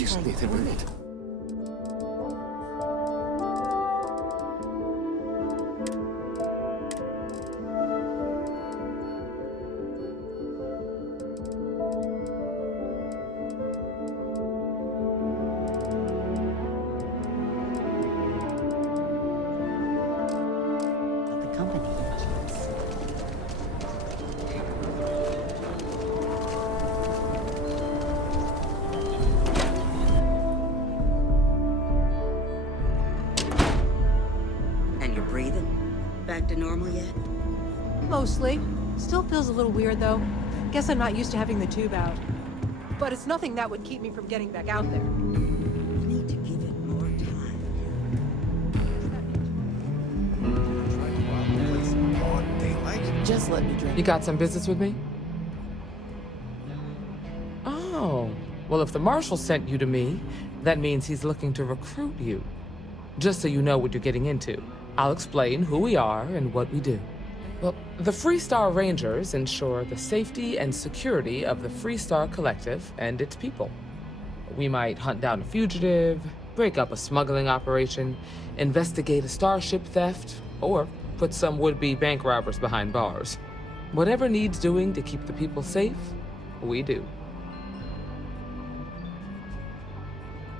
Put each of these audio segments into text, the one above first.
Тіснити привіт. And you're breathing? Back to normal yet? Mostly. Still feels a little weird, though. Guess I'm not used to having the tube out. But it's nothing that would keep me from getting back out there. We need to give it more time. Just let me drink. You got some business with me? Oh, well, if the marshal sent you to me, that means he's looking to recruit you. Just so you know what you're getting into, I'll explain who we are and what we do. Well, the Freestar Rangers ensure the safety and security of the Freestar Collective and its people. We might hunt down a fugitive, break up a smuggling operation, investigate a starship theft, or put some would-be bank robbers behind bars. Whatever needs doing to keep the people safe, we do.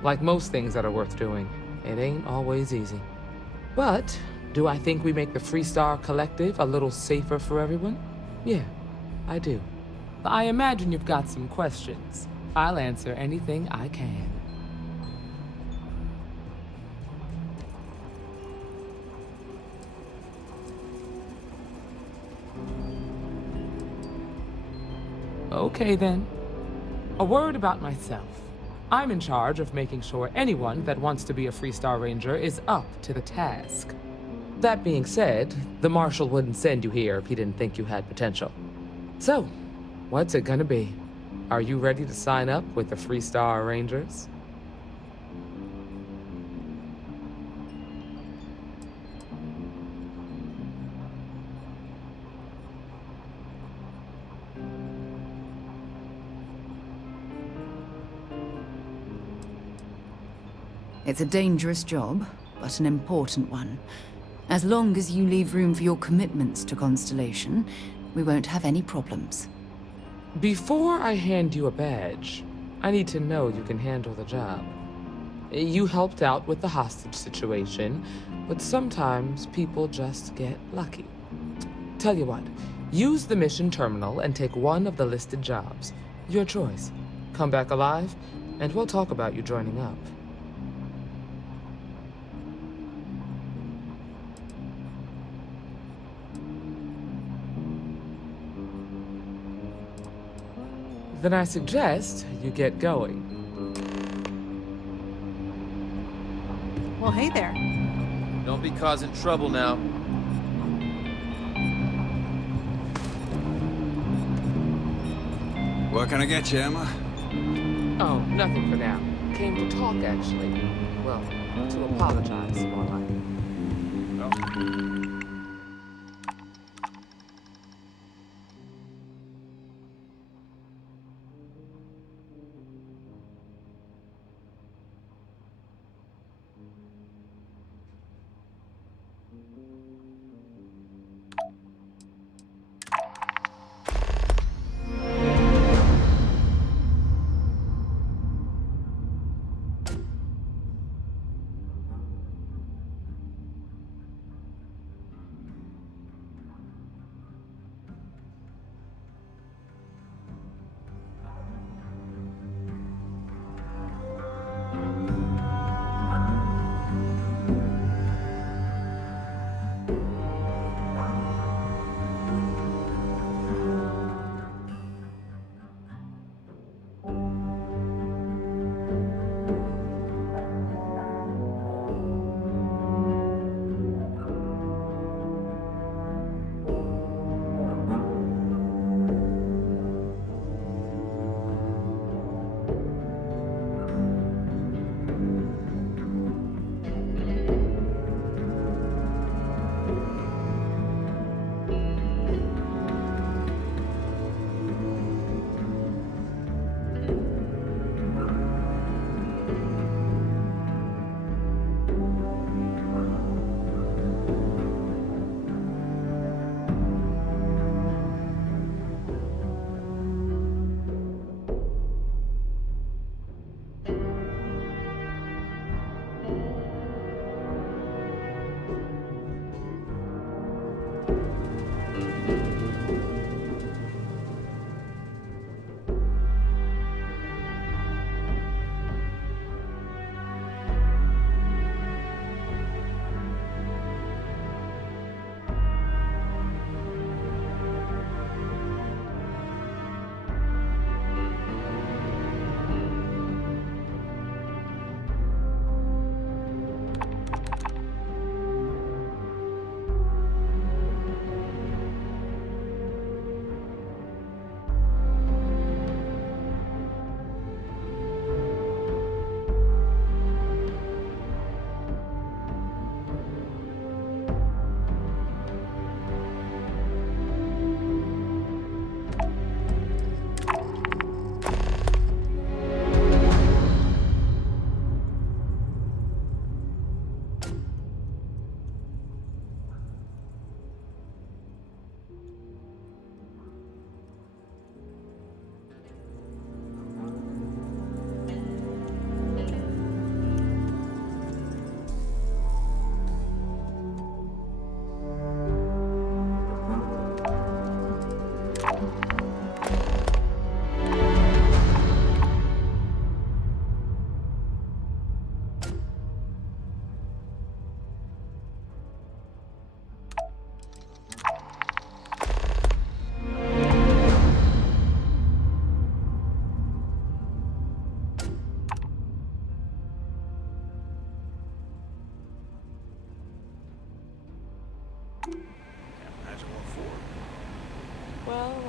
Like most things that are worth doing, it ain't always easy. But do I think we make the Freestar Collective a little safer for everyone? Yeah, I do. I imagine you've got some questions. I'll answer anything I can. Okay then. A word about myself. I'm in charge of making sure anyone that wants to be a Freestar Ranger is up to the task. That being said, the Marshal wouldn't send you here if he didn't think you had potential. So, what's it gonna be? Are you ready to sign up with the Freestar Rangers? It's a dangerous job, but an important one. As long as you leave room for your commitments to Constellation, we won't have any problems. Before I hand you a badge, I need to know you can handle the job. You helped out with the hostage situation, but sometimes people just get lucky. Tell you what, use the mission terminal and take one of the listed jobs. Your choice. Come back alive, and we'll talk about you joining up. Then I suggest you get going. Well, hey there. Don't be causing trouble now. What can I get you, Emma? Oh, nothing for now. Came to talk, actually. Well, to apologize, more like.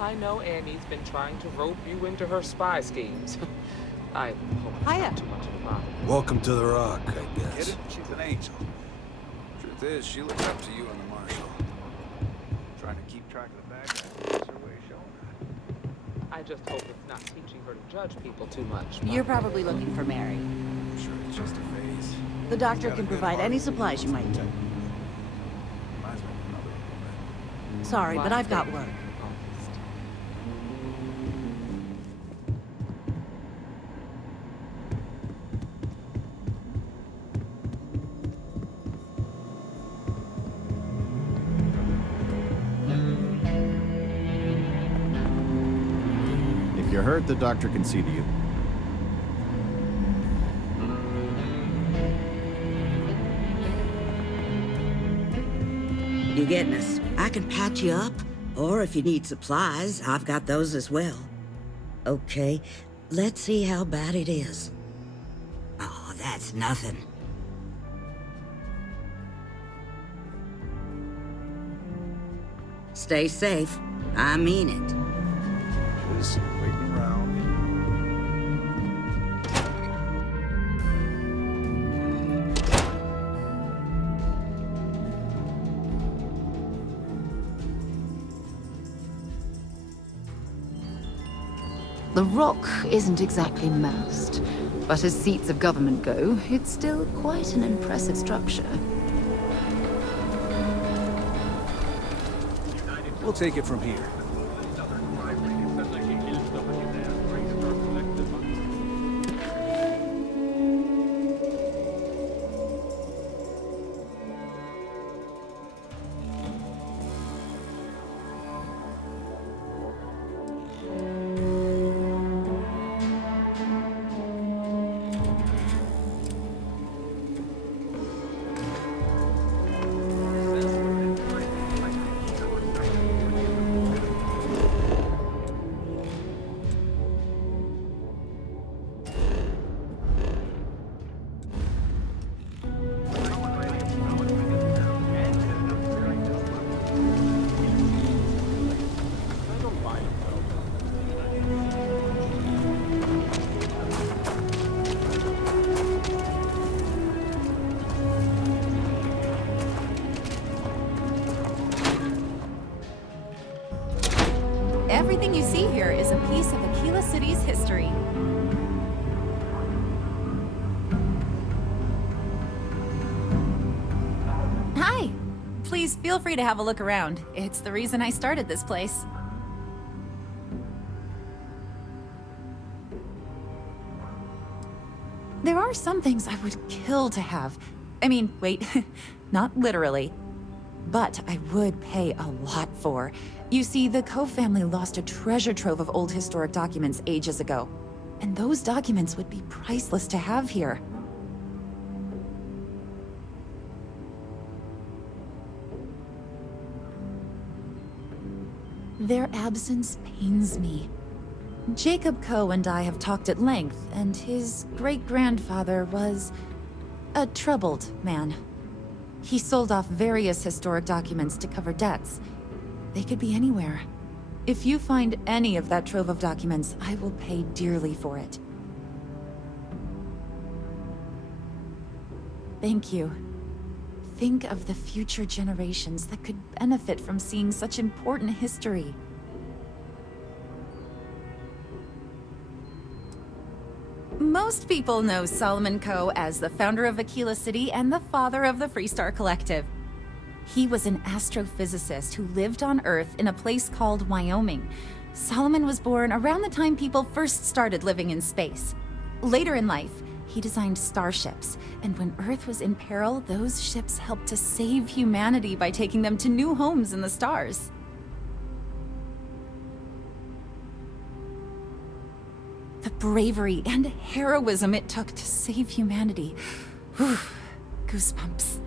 I know Annie's been trying to rope you into her spy schemes. I hope it's Hiya. not too much of a problem. Welcome to the Rock, I Get guess. it? She's an angel. Truth is, she looks up to you and the Marshal. Trying to keep track of the bad guys. That's her way of showing that. I just hope it's not teaching her to judge people too much. You're probably looking for Mary. I'm sure it's just a phase. The doctor Got a can good provide heart. any supplies you might need. Reminds me of another woman. Sorry, but I've got work. If you're hurt, the doctor can see to you. You getting us? I can patch you up, or if you need supplies, I've got those as well. Okay, let's see how bad it is. Oh, that's nothing. Stay safe. I mean it. Just waiting around. The Rock isn't exactly massed, but as seats of government go, it's still quite an impressive structure. We'll take it from here. Everything you see here is a piece of Aquila City's history. Hi! Please feel free to have a look around. It's the reason I started this place. There are some things I would kill to have. I mean, wait, not literally. But I would pay a lot for. You see, the Coe family lost a treasure trove of old historic documents ages ago. And those documents would be priceless to have here. Their absence pains me. Jacob Coe and I have talked at length, and his great-grandfather was a troubled man. He sold off various historic documents to cover debts. They could be anywhere. If you find any of that trove of documents, I will pay dearly for it. Thank you. Think of the future generations that could benefit from seeing such important history. Most people know Solomon Coe as the founder of Aquila City and the father of the Freestar Collective. He was an astrophysicist who lived on Earth in a place called Wyoming. Solomon was born around the time people first started living in space. Later in life, he designed starships, and when Earth was in peril, those ships helped to save humanity by taking them to new homes in the stars. The bravery and heroism it took to save humanity. Whew, goosebumps.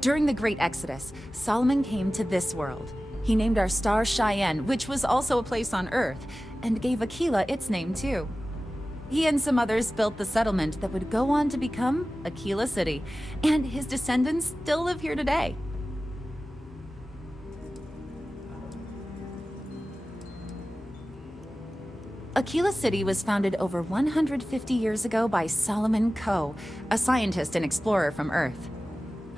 During the Great Exodus, Solomon came to this world. He named our star Cheyenne, which was also a place on Earth, and gave Aquila its name too. He and some others built the settlement that would go on to become Aquila City, and his descendants still live here today. Aquila City was founded over 150 years ago by Solomon Coe, a scientist and explorer from Earth.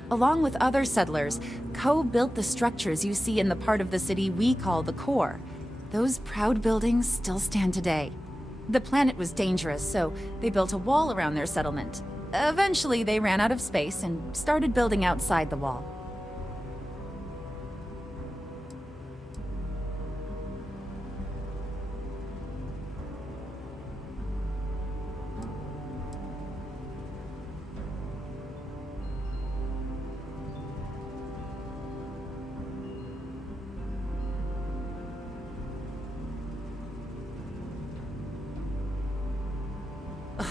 Along with other settlers, Coe built the structures you see in the part of the city we call the core. Those proud buildings still stand today. The planet was dangerous, so they built a wall around their settlement. Eventually, they ran out of space and started building outside the wall.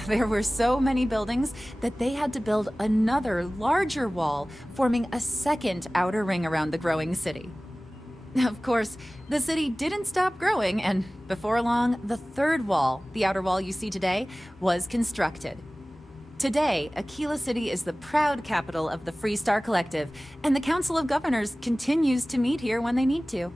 There were so many buildings that they had to build another, larger wall, forming a second outer ring around the growing city. Of course, the city didn't stop growing, and before long, the third wall, the outer wall you see today, was constructed. Today, Aquila City is the proud capital of the Freestar Collective, and the Council of Governors continues to meet here when they need to.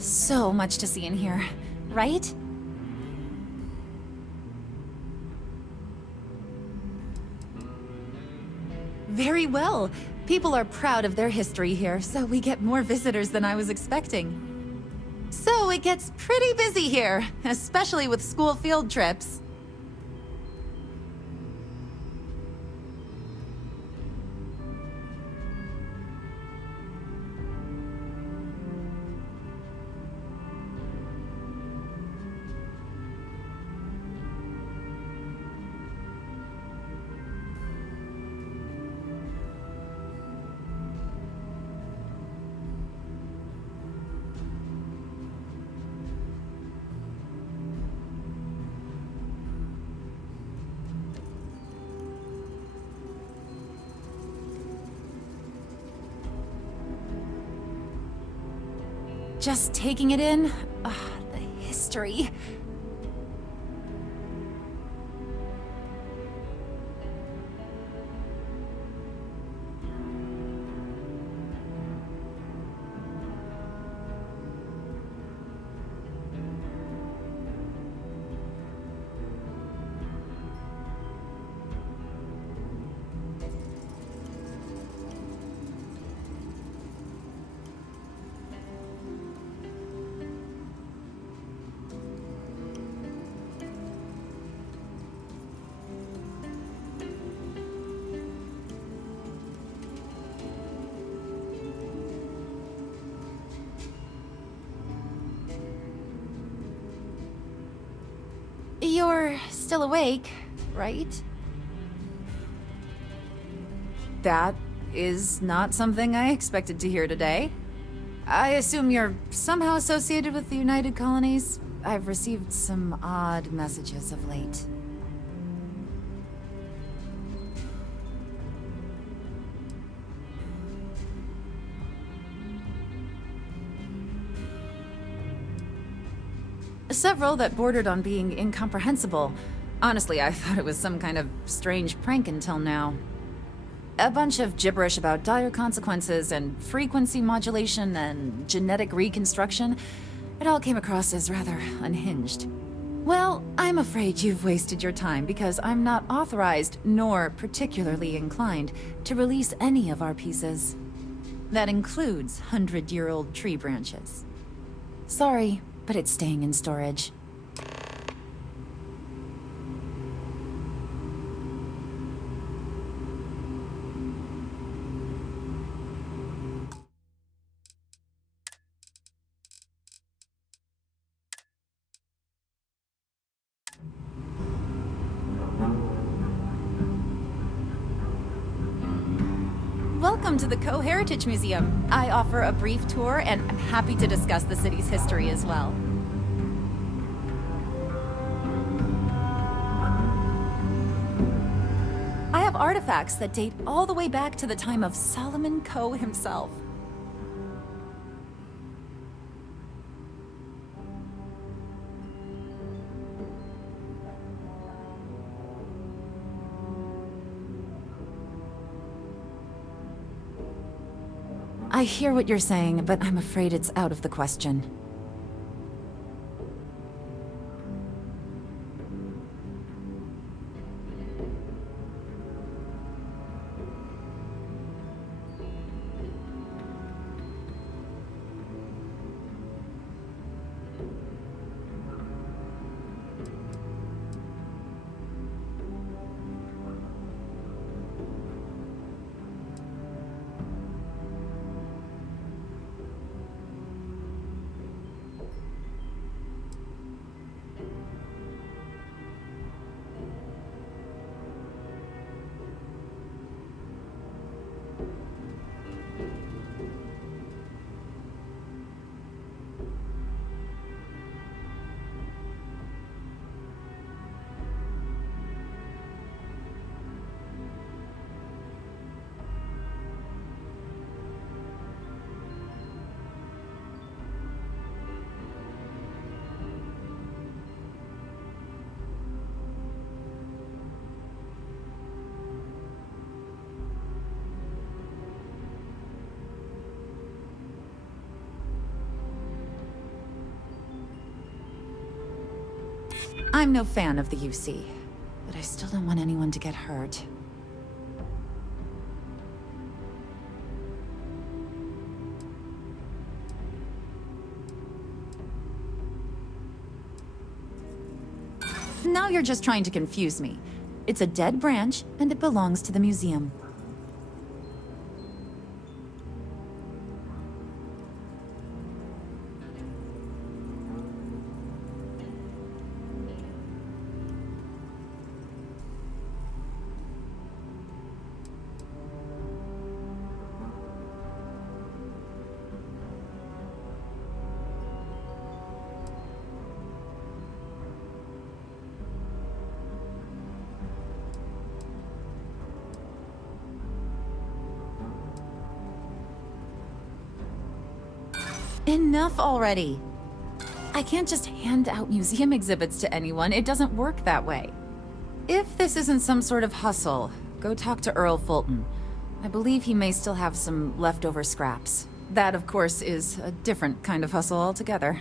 So much to see in here, right? Very well. People are proud of their history here, so we get more visitors than I was expecting. So it gets pretty busy here, especially with school field trips. Just taking it in. The history. You're still awake, right? That is not something I expected to hear today. I assume you're somehow associated with the United Colonies? I've received some odd messages of late. Several that bordered on being incomprehensible. Honestly, I thought it was some kind of strange prank until now. A bunch of gibberish about dire consequences and frequency modulation and genetic reconstruction. It all came across as rather unhinged. Well, I'm afraid you've wasted your time because I'm not authorized nor particularly inclined to release any of our pieces. That includes 100-year-old tree branches. Sorry, but it's staying in storage. Welcome to the Coe Heritage Museum. I offer a brief tour, and I'm happy to discuss the city's history as well. I have artifacts that date all the way back to the time of Solomon Coe himself. I hear what you're saying, but I'm afraid it's out of the question. I'm no fan of the UC, but I still don't want anyone to get hurt. Now you're just trying to confuse me. It's a dead branch, and it belongs to the museum. Enough already! I can't just hand out museum exhibits to anyone. It doesn't work that way. If this isn't some sort of hustle, go talk to Earl Fulton. I believe he may still have some leftover scraps. That, of course, is a different kind of hustle altogether.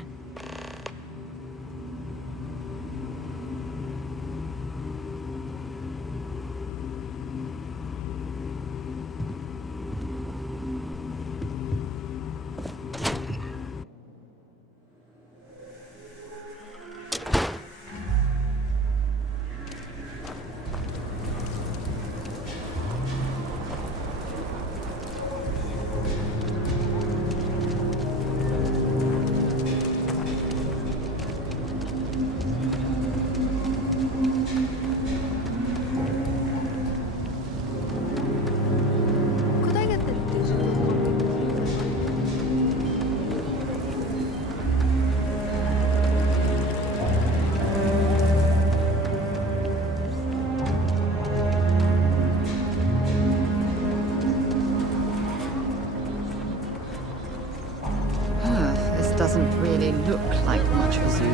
Doesn't really look like much of a zoo.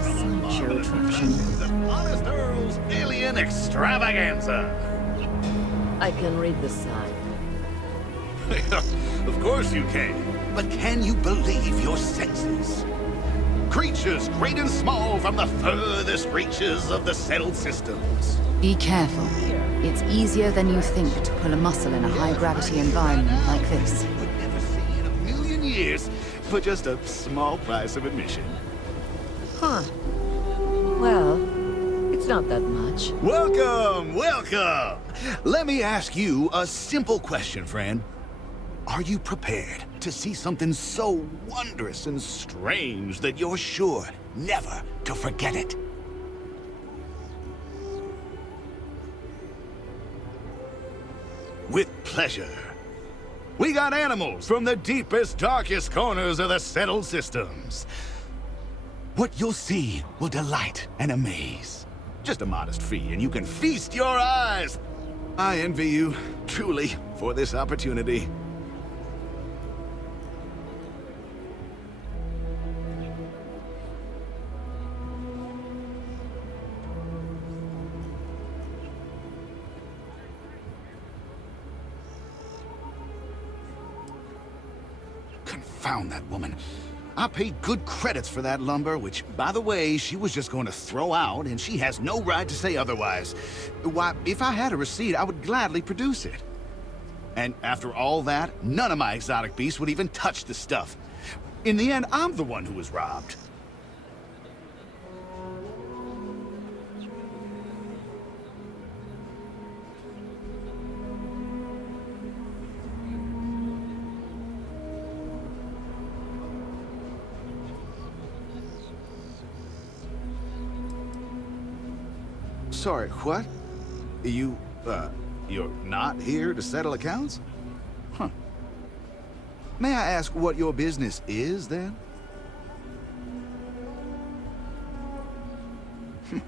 Sideshow attraction. The Honest Earl's Alien Extravaganza. I can read the sign. Of course you can. But can you believe your senses? Creatures great and small from the furthest reaches of the settled systems. Be careful. It's easier than you think to pull a muscle in a high-gravity environment like this. Would never see in a million years for just a small price of admission. Huh. Well, it's not that much. Welcome, welcome! Let me ask you a simple question, friend. Are you prepared to see something so wondrous and strange that you're sure never to forget it? With pleasure. We got animals from the deepest, darkest corners of the settled systems. What you'll see will delight and amaze. Just a modest fee, and you can feast your eyes. I envy you, truly, for this opportunity. Confound that woman. I paid good credits for that lumber, which, by the way, she was just going to throw out, and she has no right to say otherwise. Why, if I had a receipt, I would gladly produce it. And after all that, none of my exotic beasts would even touch the stuff. In the end, I'm the one who was robbed. Sorry, what? You're not here to settle accounts? Huh. May I ask what your business is, then? You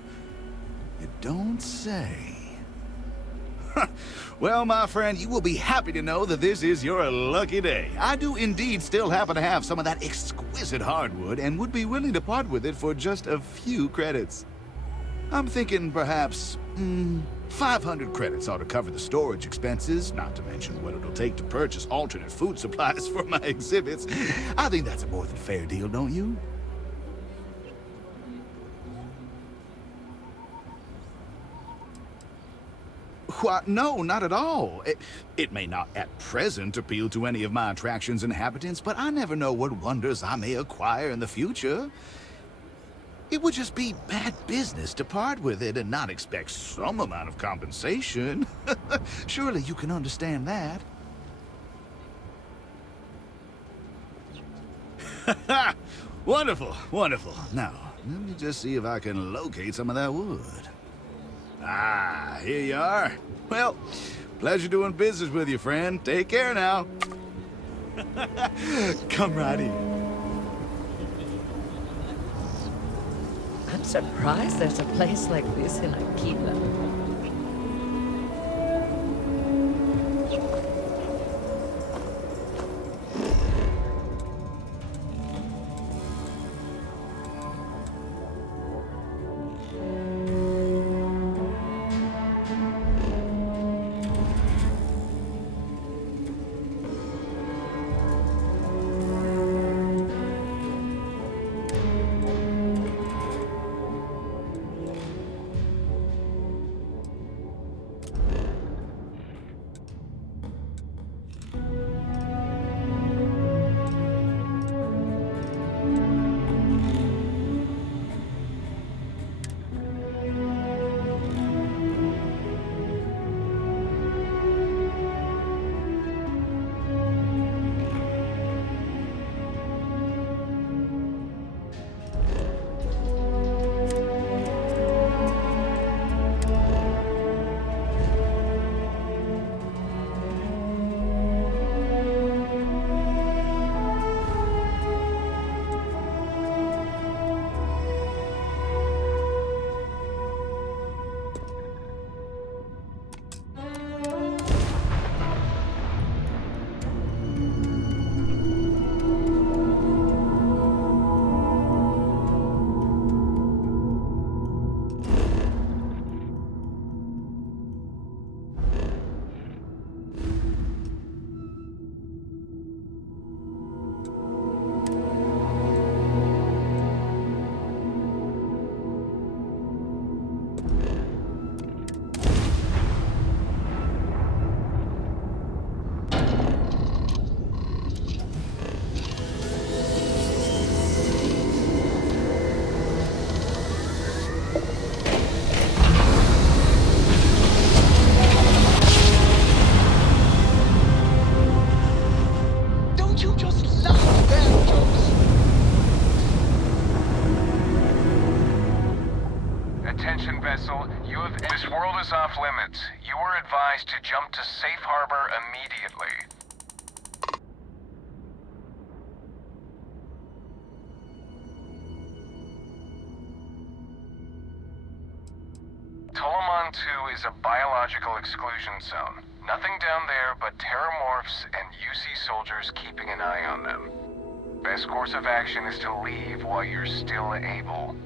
don't say. Well, my friend, you will be happy to know that this is your lucky day. I do indeed still happen to have some of that exquisite hardwood and would be willing to part with it for just a few credits. I'm thinking perhaps, 500 credits ought to cover the storage expenses, not to mention what it'll take to purchase alternate food supplies for my exhibits. I think that's a more than fair deal, don't you? What? No, not at all. It may not at present appeal to any of my attraction's inhabitants, but I never know what wonders I may acquire in the future. It would just be bad business to part with it and not expect some amount of compensation. Surely you can understand that. Wonderful, wonderful. Now, let me just see if I can locate some of that wood. Ah, here you are. Well, pleasure doing business with you, friend. Take care now. Come right in. I'm surprised there's a place like this in Aquila. This world is off limits. You were advised to jump to safe harbor immediately. Tolomon 2 is a biological exclusion zone. Nothing down there but terramorphs and UC soldiers keeping an eye on them. Best course of action is to leave while you're still able.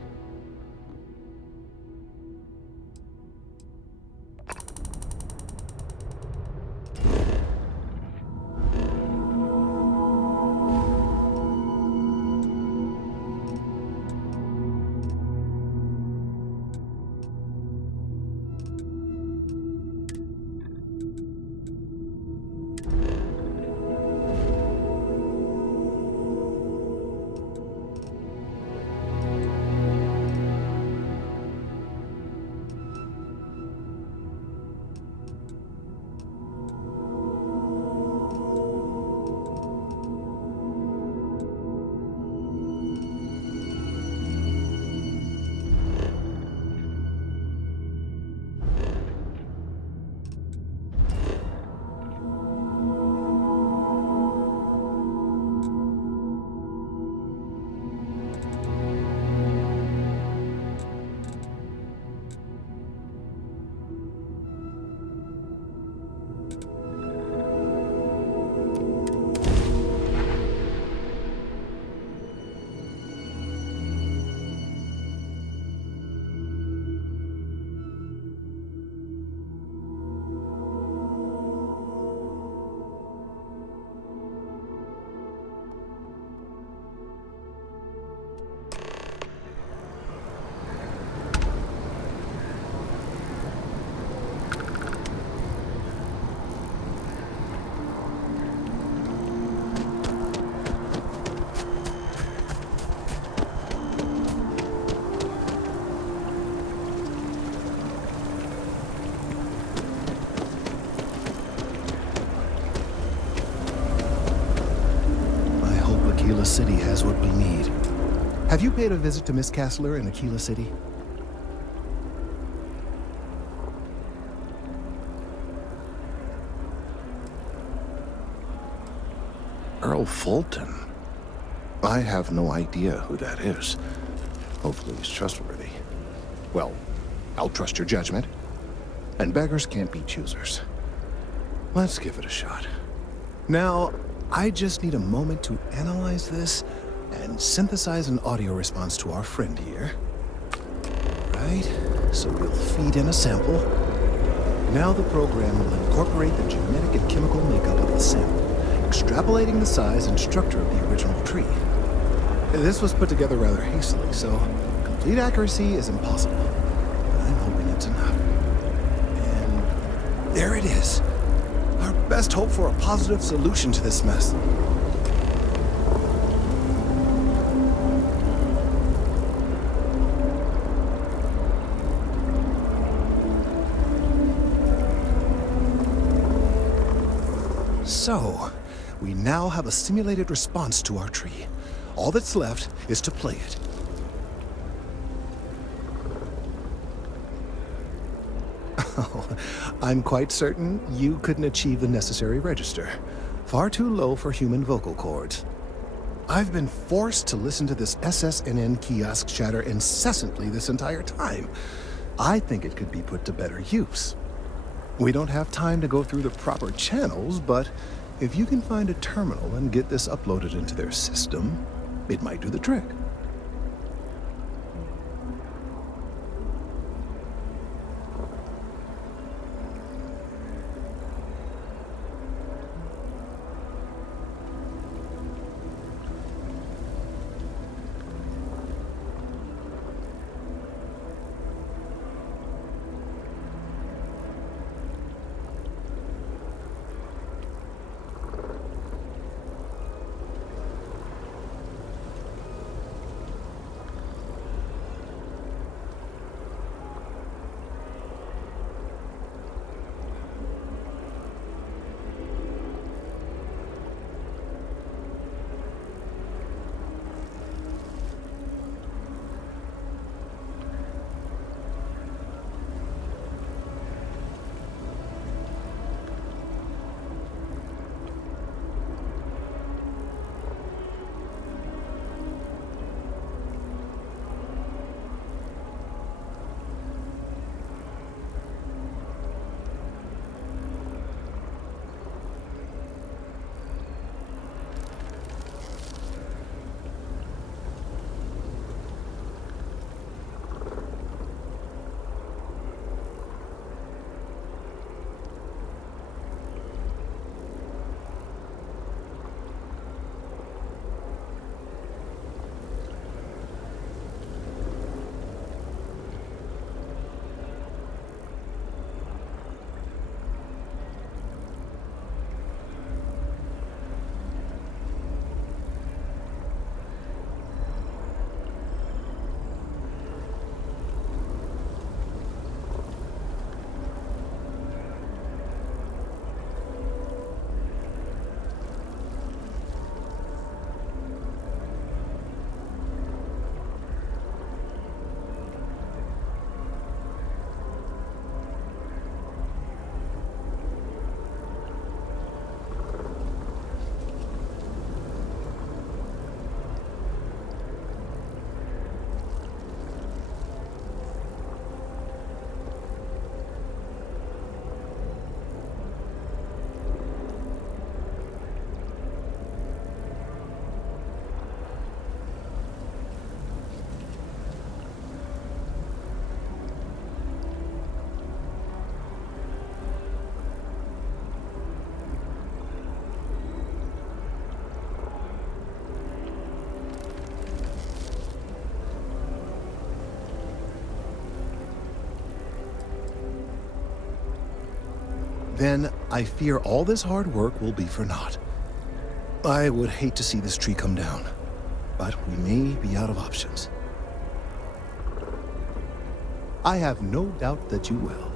City has what we need. Have you paid a visit to Miss Castler in Aquila City? Earl Fulton? I have no idea who that is. Hopefully he's trustworthy. Well, I'll trust your judgment. And beggars can't be choosers. Let's give it a shot. Now, I just need a moment to analyze this and synthesize an audio response to our friend here. Right, so we'll feed in a sample. Now the program will incorporate the genetic and chemical makeup of the sample, extrapolating the size and structure of the original tree. This was put together rather hastily, so complete accuracy is impossible. But I'm hoping it's enough. And there it is. Our best hope for a positive solution to this mess. So, we now have a simulated response to our tree. All that's left is to play it. Oh, I'm quite certain you couldn't achieve the necessary register. Far too low for human vocal cords. I've been forced to listen to this SSNN kiosk chatter incessantly this entire time. I think it could be put to better use. We don't have time to go through the proper channels, but if you can find a terminal and get this uploaded into their system, it might do the trick. Then I fear all this hard work will be for naught. I would hate to see this tree come down, but we may be out of options. I have no doubt that you will.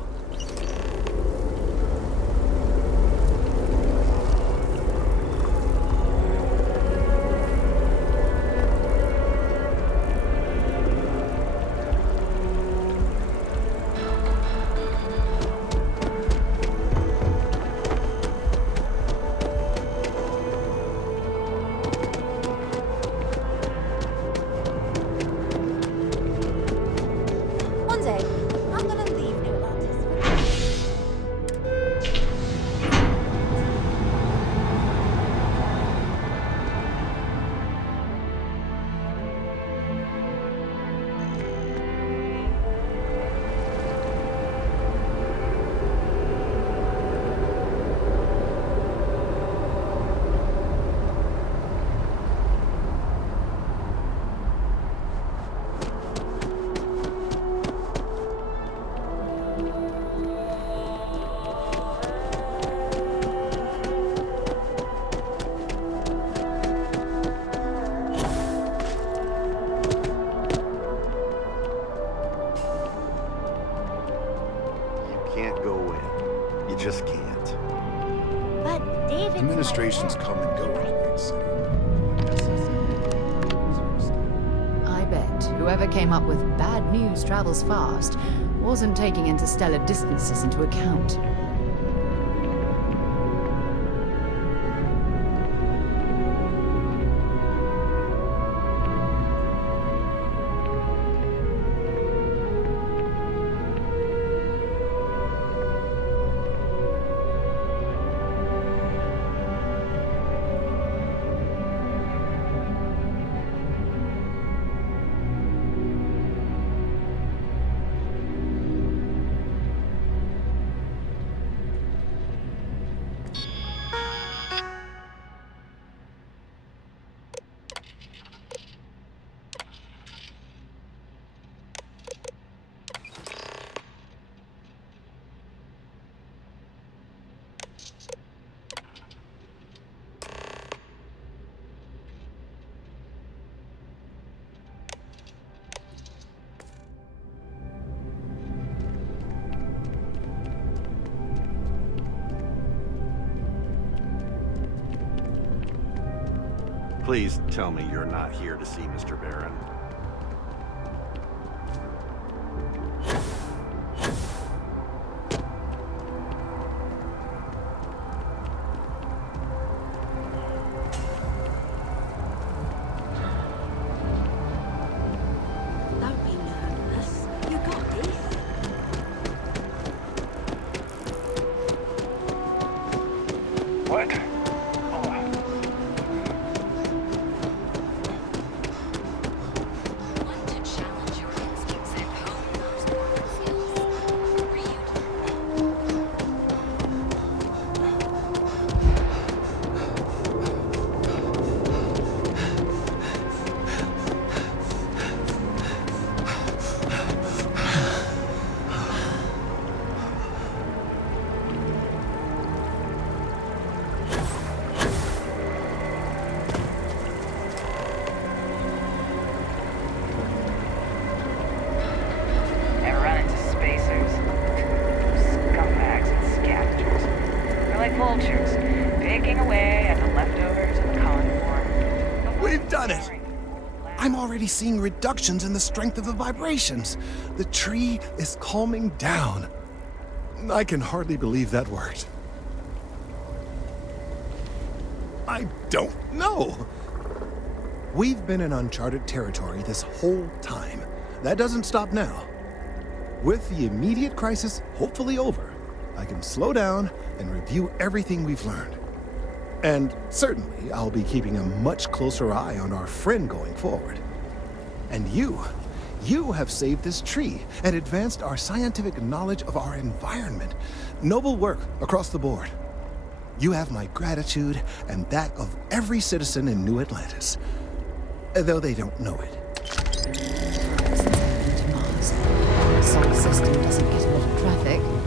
Administrations come and go in a big city. I bet whoever came up with bad news travels fast wasn't taking interstellar distances into account. Please tell me you're not here to see Mr. Barron. Don't be nervous. You got this. What? vultures, picking away at the leftovers of the carnivore. We've done it! I'm already seeing reductions in the strength of the vibrations. The tree is calming down. I can hardly believe that worked. I don't know. We've been in uncharted territory this whole time. That doesn't stop now. With the immediate crisis hopefully over, I can slow down and review everything we've learned. And certainly, I'll be keeping a much closer eye on our friend going forward. And you have saved this tree and advanced our scientific knowledge of our environment. Noble work across the board. You have my gratitude and that of every citizen in New Atlantis, though they don't know it. Since I've been to Mars, the solar system doesn't get a lot of traffic.